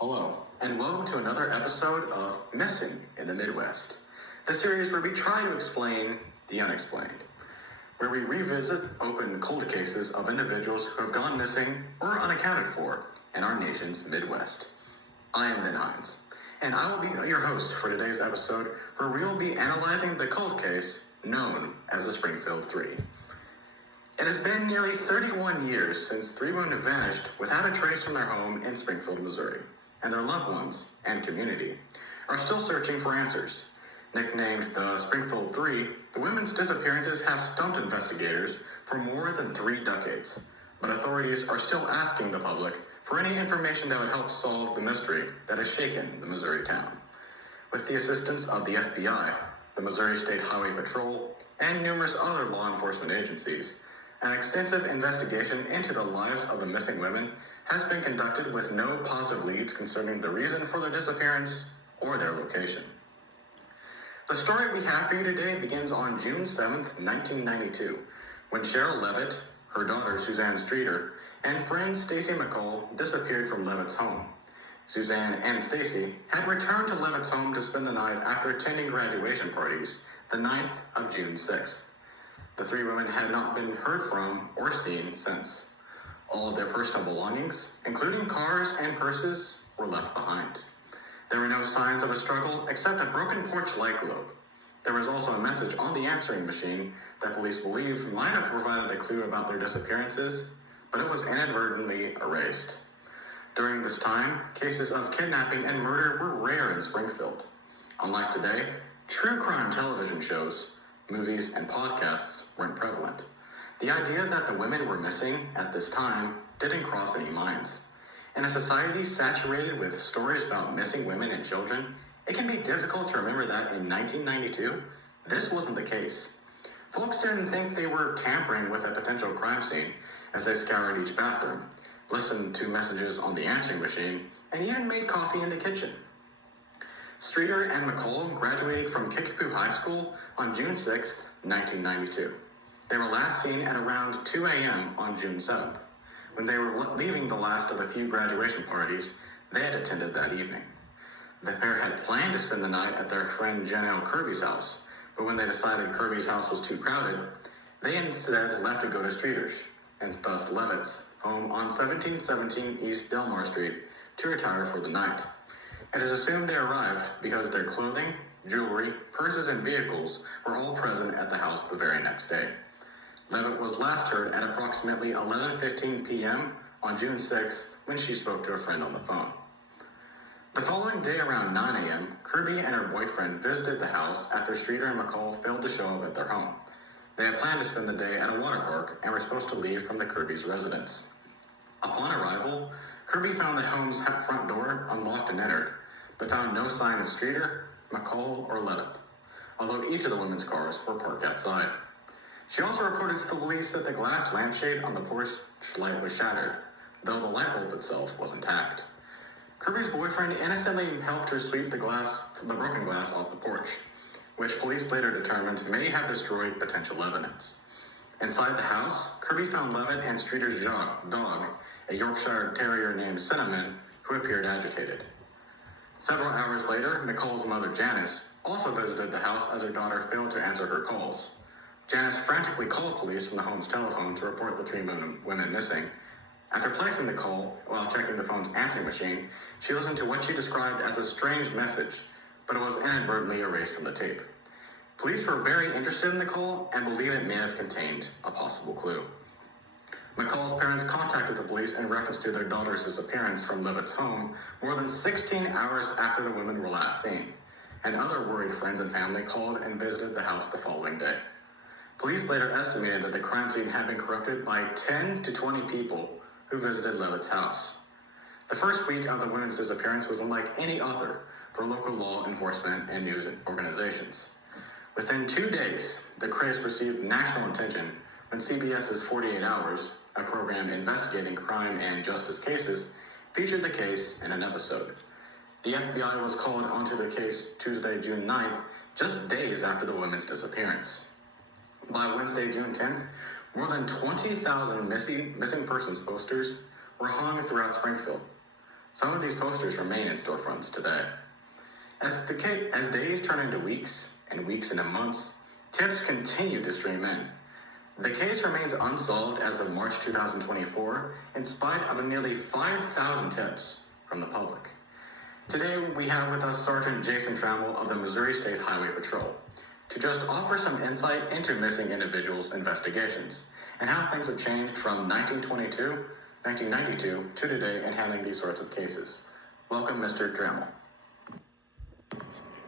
Hello, and welcome to another episode of Missing in the Midwest, the series where we try to explain the unexplained, where we revisit open cold cases of individuals who have gone missing or unaccounted for in our nation's Midwest. I am Hines, and I will be your host for today's episode, where we will be analyzing the cold case known as the Springfield Three. It has been nearly 31 years since three women vanished without a trace from their home in Springfield, Missouri, and their loved ones and community are still searching for answers. Nicknamed the Springfield Three, the women's disappearances have stumped investigators for more than 3 decades, but authorities are still asking the public for any information that would help solve the mystery that has shaken the Missouri town. With the assistance of the FBI, the Missouri State Highway Patrol, and numerous other law enforcement agencies, an extensive investigation into the lives of the missing women has been conducted with no positive leads concerning the reason for their disappearance or their location. The story we have for you today begins on June 7th, 1992, when Cheryl Levitt, her daughter Suzanne Streeter, and friend Stacy McCall disappeared from Levitt's home. Suzanne and Stacy had returned to Levitt's home to spend the night after attending graduation parties, the 9th of June 6th. The three women had not been heard from or seen since. All of their personal belongings, including cars and purses, were left behind. There were no signs of a struggle except a broken porch light globe. There was also a message on the answering machine that police believe might have provided a clue about their disappearances, but it was inadvertently erased. During this time, cases of kidnapping and murder were rare in Springfield. Unlike today, true crime television shows, movies, and podcasts weren't prevalent. The idea that the women were missing at this time didn't cross any minds. In a society saturated with stories about missing women and children, it can be difficult to remember that in 1992, this wasn't the case. Folks didn't think they were tampering with a potential crime scene as they scoured each bathroom, listened to messages on the answering machine, and even made coffee in the kitchen. Streeter and McCall graduated from Kickapoo High School on June 6, 1992. They were last seen at around 2 a.m. on June 7th. When they were leaving the last of the few graduation parties they had attended that evening. The pair had planned to spend the night at their friend Janelle Kirby's house, but when they decided Kirby's house was too crowded, they instead left to go to Streeter's, and thus Levitt's, home on 1717 East Delmar Street, to retire for the night. It is assumed they arrived because their clothing, jewelry, purses, and vehicles were all present at the house the very next day. Levitt was last heard at approximately 11:15 p.m. on June 6th when she spoke to a friend on the phone. The following day around 9 a.m., Kirby and her boyfriend visited the house after Streeter and McCall failed to show up at their home. They had planned to spend the day at a water park and were supposed to leave from the Kirby's residence. Upon arrival, Kirby found the home's front door unlocked and entered, but found no sign of Streeter, McCall, or Levitt, although each of the women's cars were parked outside. She also reported to the police that the glass lampshade on the porch light was shattered, though the light bulb itself was intact. Kirby's boyfriend innocently helped her sweep the broken glass off the porch, which police later determined may have destroyed potential evidence. Inside the house, Kirby found Levitt and Streeter's dog, a Yorkshire Terrier named Cinnamon, who appeared agitated. Several hours later, Nicole's mother, Janice, also visited the house as her daughter failed to answer her calls. Janice frantically called police from the home's telephone to report the three women missing. After placing the call, while checking the phone's answering machine, she listened to what she described as a strange message, but it was inadvertently erased from the tape. Police were very interested in the call and believe it may have contained a possible clue. McCall's parents contacted the police in reference to their daughter's disappearance from Levitt's home more than 16 hours after the women were last seen, and other worried friends and family called and visited the house the following day. Police later estimated that the crime scene had been corrupted by 10 to 20 people who visited Levitt's house. The first week of the women's disappearance was unlike any other for local law enforcement and news organizations. Within 2 days, the case received national attention when CBS's 48 Hours, a program investigating crime and justice cases, featured the case in an episode. The FBI was called onto the case Tuesday, June 9th, just days after the women's disappearance. By Wednesday, June 10th, more than 20,000 missing persons posters were hung throughout Springfield. Some of these posters remain in storefronts today. As days turn into weeks and weeks into months, tips continue to stream in. The case remains unsolved as of March 2024, in spite of the nearly 5,000 tips from the public. Today, we have with us Sergeant Jason Trammell of the Missouri State Highway Patrol to just offer some insight into missing individuals' investigations and how things have changed from 1992 to today in handling these sorts of cases. Welcome, Mr. Trammell.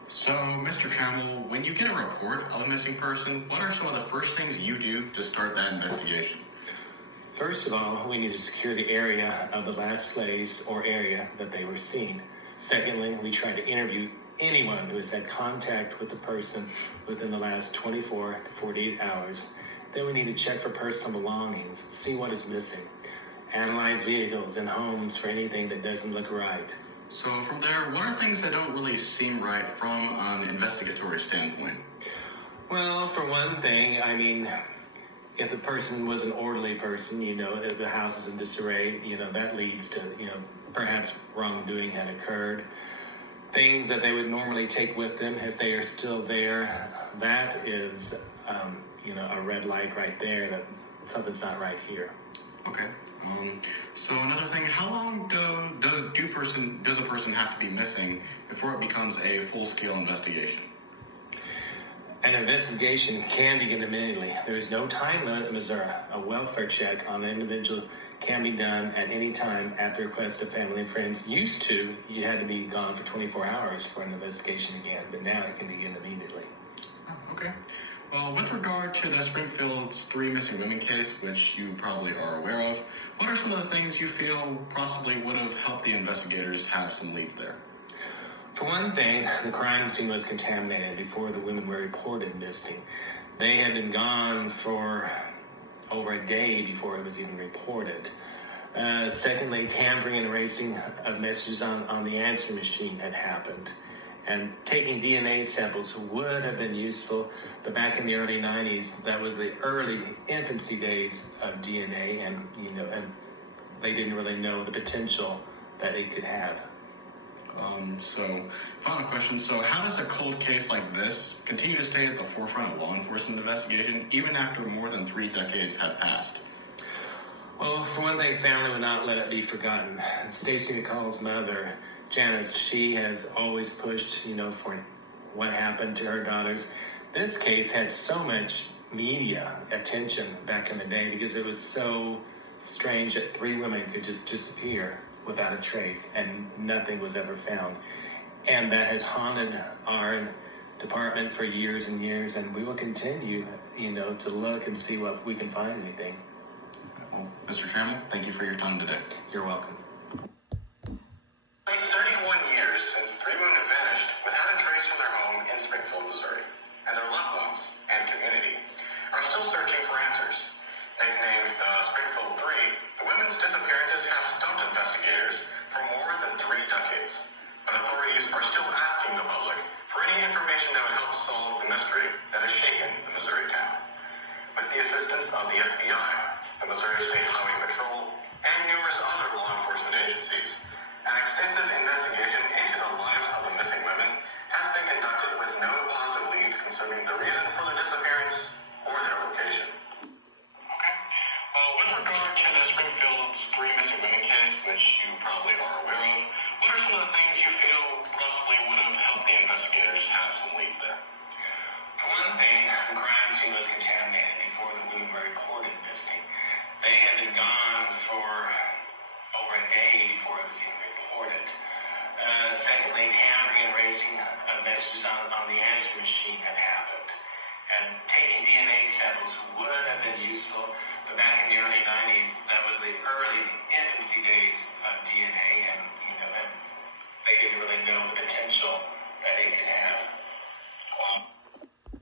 So, Mr. Trammell, when you get a report of a missing person, what are some of the first things you do to start that investigation? First of all, we need to secure the area of the last place or area that they were seen. Secondly, we try to interview anyone who has had contact with the person within the last 24 to 48 hours. Then we need to check for personal belongings, see what is missing, analyze vehicles and homes for anything that doesn't look right. So from there, what are things that don't really seem right from an investigatory standpoint? Well, for one thing, if the person was an orderly person, if the house is in disarray, that leads to, perhaps wrongdoing had occurred. Things that they would normally take with them, if they are still there, that is, a red light right there that something's not right here. Okay. So another thing, how long does a person have to be missing before it becomes a full-scale investigation? An investigation can begin immediately. There is no time limit in Missouri. A welfare check on an individual can be done at any time at the request of family and friends. Used to, you had to be gone for 24 hours for an investigation again, but now it can begin immediately. Oh, okay. Well, with regard to the Springfield's 3 missing women case, which you probably are aware of, what are some of the things you feel possibly would have helped the investigators have some leads there? For one thing, the crime scene was contaminated before the women were reported missing. They had been gone for over a day before it was even reported. Secondly, tampering and erasing of messages on the answering machine had happened. And taking DNA samples would have been useful, but back in the early 90s, that was the early infancy days of DNA, and they didn't really know the potential that it could have. So, final question. So, how does a cold case like this continue to stay at the forefront of law enforcement investigation, even after more than 3 decades have passed? Well, for one thing, family would not let it be forgotten. Stacy Nicole's mother, Janice, she has always pushed, for what happened to her daughters. This case had so much media attention back in the day because it was so strange that 3 women could just disappear without a trace and nothing was ever found. And that has haunted our department for years and years, and we will continue, to look and see if we can find anything. Well, Mr. Trammell, thank you for your time today. You're welcome. 31 years since 3 women vanished without a trace from their home in Springfield, Missouri, and their loved ones and community are still searching for answers. Nicknamed the Springfield 3, the women's disappearances have stumped investigators for more than 3 decades, but authorities are still asking the public for any information that would help solve the mystery that has shaken the Missouri town. With the assistance of the FBI, the Missouri State Highway Patrol, and numerous other law enforcement agencies, an extensive investigation into the lives of the missing women has been conducted with no positive leads concerning the reason for their disappearance or their location. Okay. Well, with regard to the Springfield's 3 missing women case, which you probably are aware of, what are some of the things you feel possibly would have helped the investigators have some leads there? For one thing, the crime scene was contaminated before the women were reported missing. They had been gone for over a day before it was even reported. Secondly, tampering and erasing of messages on the answering machine had happened. And taking DNA samples would have been useful, but back in the early 90s, that was the early infancy days of DNA, and they didn't really know the potential that it could have.